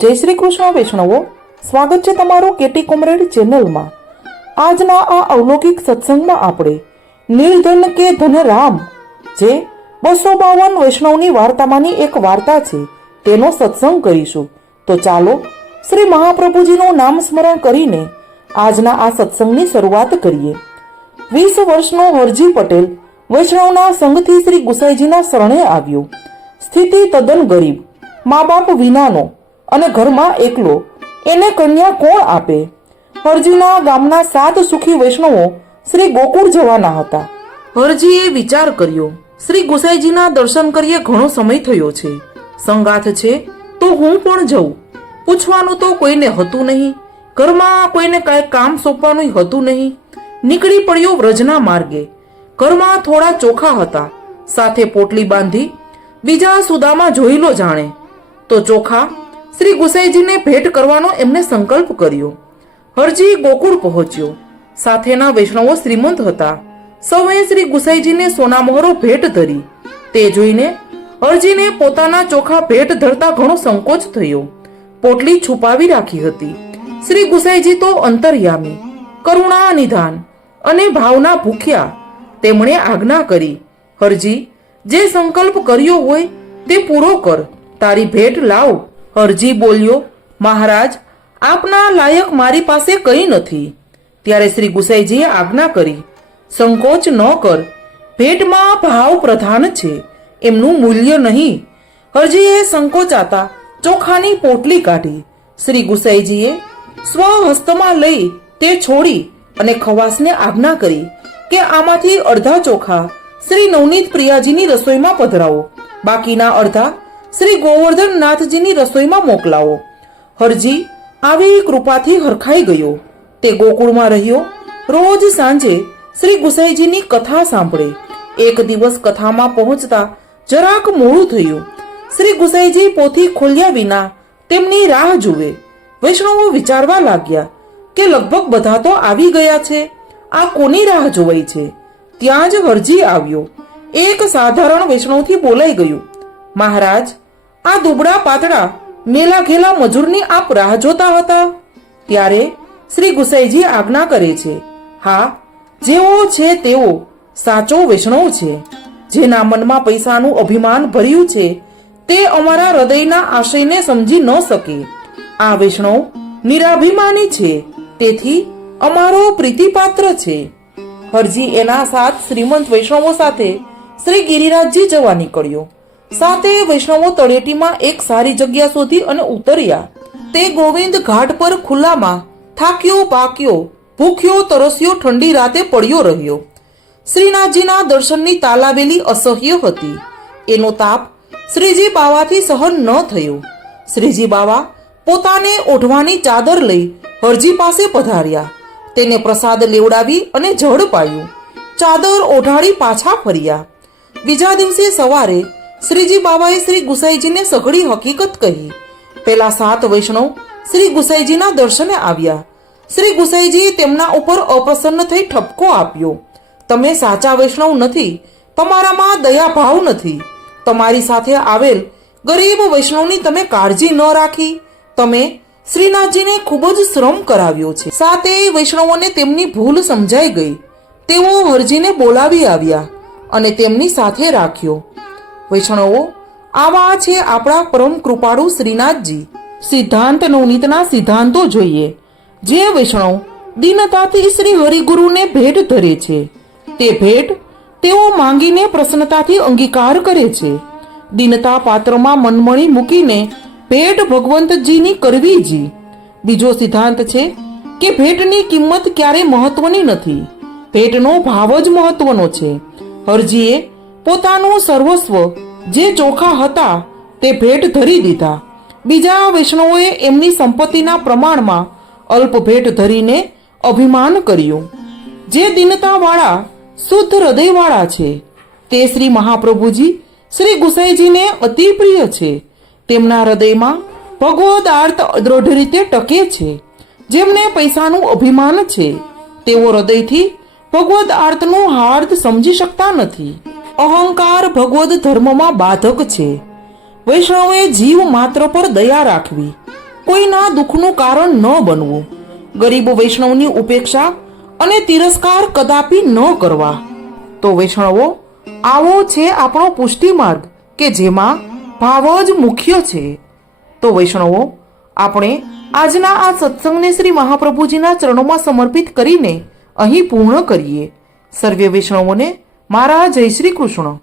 જય શ્રી કૃષ્ણ વૈષ્ણવો, સ્વાગત છે તમારું કેટી કોમરેડ ચેનલમાં। આજના આ અવલૌકિક સત્સંગમાં આપણે નિર્ધન કે ધનરામ જે 252 વૈષ્ણવની વાર્તામાંની એક વાર્તા છે તેનો સત્સંગ કરીશું। તો ચાલો શ્રી મહાપ્રભુજીનું નામ સ્મરણ કરીને આજના આ સત્સંગની શરૂઆત કરીએ। 20 વર્ષનો હરજી પટેલ વૈષ્ણવના સંઘથી શ્રી ગુસાઈજીના શરણે આવ્યો। સ્થિતિ તદ્દન ગરીબ, મા બાપ વિનાનો અને ઘરમાં એકલો, એને કન્યા કોણ આપે? હરજીના ગામના 7 સુખી વૈષ્ણવો શ્રી ગોકુળ જવાના હતા। હરજીએ વિચાર કર્યો, શ્રી ગુસાઈજીના દર્શન કરીએ ઘણો સમય થયો છે, સંગાથ છે તો હું પણ જઉં। પૂછવાનું તો કોઈને હતું નહીં, ઘરમાં કોઈને કાંઈ કામ સોંપવાનું હતું નહીં। નીકળી પડ્યો વ્રજના માર્ગે। ઘરમાં થોડા ચોખા હતા, સાથે પોટલી બાંધી બીજા સુદામાં જોઈ લો જાણે તો ચોખા શ્રી ગુસાઈજીને ભેટ કરવાનો એમને સંકલ્પ કર્યો। હરજી ગોકુળ પહોંચ્યો। સાથેના વૈષ્ણવો શ્રીમંત હતા, સૌએ શ્રી ગુસાઈજીને સોનામહોરો ભેટ ધરી। તે જોઈને હરજીને પોતાના ચોખા ભેટ ધરતા ઘણો સંકોચ થયો। પોટલી છુપાવી રાખી હતી। શ્રી ગુસાઈજી તો અંતર્યામી, કરુણા નિધાન અને ભાવના ભૂખ્યા। તેમણે આજ્ઞા કરી, હરજી, જે સંકલ્પ કર્યો હોય તે પૂરો કર, તારી ભેટ લાવ। હરજી બોલ્યો, મહારાજ, આપના લાયક મારી પાસે કંઈ નથી। ત્યારે શ્રી ગુસાઈજીએ આજ્ઞા કરી, સંકોચ ન કર, ભેટમાં ભાવ પ્રધાન છે, એમનું મૂલ્ય નહીં। હરજીએ સંકોચાતા ચોખાની પોટલી કાઢી। શ્રી ગુસાઈજીએ સ્વહસ્તમાં લઈ તે છોડી અને ખવાસને આજ્ઞા કરી કે આમાંથી અડધા ચોખા શ્રી નવનીત પ્રિયાજીની રસોઈમાં પધરાવો, બાકીના અડધા શ્રી ગોવર્ધનનાથજીની રસોઈમાં મોકલાવો। હરજી આવી કૃપાથી હરખાઈ ગયો। તે ગોકુળમાં રહ્યો। રોજ સાંજે શ્રી ગુસાઈજીની કથા સાંભળે। એક દિવસ કથામાં પહોંચતા જરાક મોડું થયું। શ્રી ગુસાઈજી પોથી ખોલ્યા વિના તેમની રાહ જુએ। વૈષ્ણવો વિચારવા લાગ્યા કે લગભગ બધા તો આવી ગયા છે, આ કોની રાહ જોવાય છે? ત્યાં જ હરજી આવ્યો। એક સાધારણ વૈષ્ણવથી બોલાઈ ગયું, મહારાજ, આ દુબળા પાતળા મેલા ઘેલા મજૂરની આપ રાહ જોતા હતા? ત્યારે શ્રી ગુસાઈજી આજ્ઞા કરે છે, હા, જેવો છે તેવો સાચો વૈષ્ણવ છે, જેના મનમાં પૈસાનું અભિમાન ભર્યું છે તે અમારા હૃદયના આશયને સમજી ન શકે। આ વૈષ્ણવ નિરાભિમાની છે, તેથી અમારો પ્રીતિપાત્ર છે। હરજી એના 7 શ્રીમંત વૈષ્ણવો સાથે શ્રી ગિરિરાજજી જવા નીકળ્યો। 7 વૈષ્ણવો તળેટીમાં એક સારી જગ્યા શોધી અને ઉતર્યા। તે ગોવિંદ ઘાટ પર ખુલ્લામાં થાક્યો પાક્યો, ભૂખ્યો તરસ્યો ઠંડી રાતે પડ્યો રહ્યો। શ્રીનાથજીના દર્શનની તાલાવેલી અસહ્ય હતી, એનો તાપ શ્રીજી બાવાથી સહન ન થયો। શ્રીજી બાવા પોતાને ઓઢવાની ચાદર લઈ હરજી પાસે પધાર્યા। તેને પ્રસાદ લેવડાવી અને જળ પાયું, ચાદર ઓઢાડી પાછા ફર્યા। બીજા દિવસે સવારે શ્રીજી બાવાએ શ્રી ગુસાઈજીને સઘળી હકીકત કહી। પેલા 7 વૈષ્ણવ શ્રી ગુસાઈજીના દર્શને આવ્યા। શ્રી ગુસાઈજીએ તેમના ઉપર અપ્રસન્ન થઈ ઠપકો આપ્યો, તમે સાચા વૈષ્ણવ નથી, તમારામાં દયાભાવ નથી, તમારી સાથે આવેલ ગરીબ વૈષ્ણવની તમે કાળજી ન રાખી, તમે શ્રીનાથજીને ખૂબ જ શ્રમ કરાવ્યો છે। 7 વૈષ્ણવોને તેમની ભૂલ સમજાઈ ગઈ। તેઓ હરજીને બોલાવી આવ્યા અને તેમની સાથે રાખ્યો। વૈષ્ણવો, આવા છે આપણા પરમ કૃપાળુ શ્રીનાથજી। સિદ્ધાંત નવનીતના સિદ્ધાંતો જોઈએ। જે વૈષ્ણવ દીનતાથી શ્રી હરિગુરુને ભેટ ધરે છે, તે ભેટ તેઓ માંગીને પ્રસન્નતાથી અંગીકાર કરે છે। દીનતા પાત્રમાં મનમણી મૂકીને ભેટ ભગવંતજીની કરવી જી। બીજો સિદ્ધાંત છે કે ભેટની કિંમત ક્યારે મહત્વની નથી, ભેટનો ભાવ જ મહત્વનો છે। હરજીએ પોતાનું સર્વસ્વ જે ચોખા હતા તે ભેટ ધરી દીધા। બીજા વૈષ્ણવોએ એમની સંપત્તિના પ્રમાણમાં અલ્પ ભેટ ધરીને અભિમાન કર્યું। જે દીનતાવાળા શુદ્ધ હૃદયવાળા છે તે શ્રી મહાપ્રભુજી શ્રી ગુસાઈજીને અતિ પ્રિય છે। તેમના હૃદયમાં ભગવદાર્થ દ્રઢ રીતે ટકે છે। જેમને પૈસાનું અભિમાન છે તેઓ હૃદયથી ભગવદાર્થનું હાર્દ સમજી શકતા નથી। અહંકાર ભગવદ ધર્મમાં બાધક છે। વૈષ્ણવે જીવ માત્ર પર દયા રાખવી, કોઈના દુઃખનું કારણ ન બનવું, ગરીબ વૈષ્ણવની ઉપેક્ષા અને તિરસ્કાર કદાપી ન કરવા. તો વૈષ્ણવો, આવો છે આપણો પુષ્ટિ માર્ગ કે જેમાં ભાવ જ મુખ્ય છે. તો વૈષ્ણવો, આપણે આજના આ સત્સંગને શ્રી મહાપ્રભુજીના ચરણોમાં સમર્પિત કરીને અહીં પૂર્ણ કરીએ. સર્વે વૈષ્ણવોને મારા જય શ્રી કૃષ્ણ.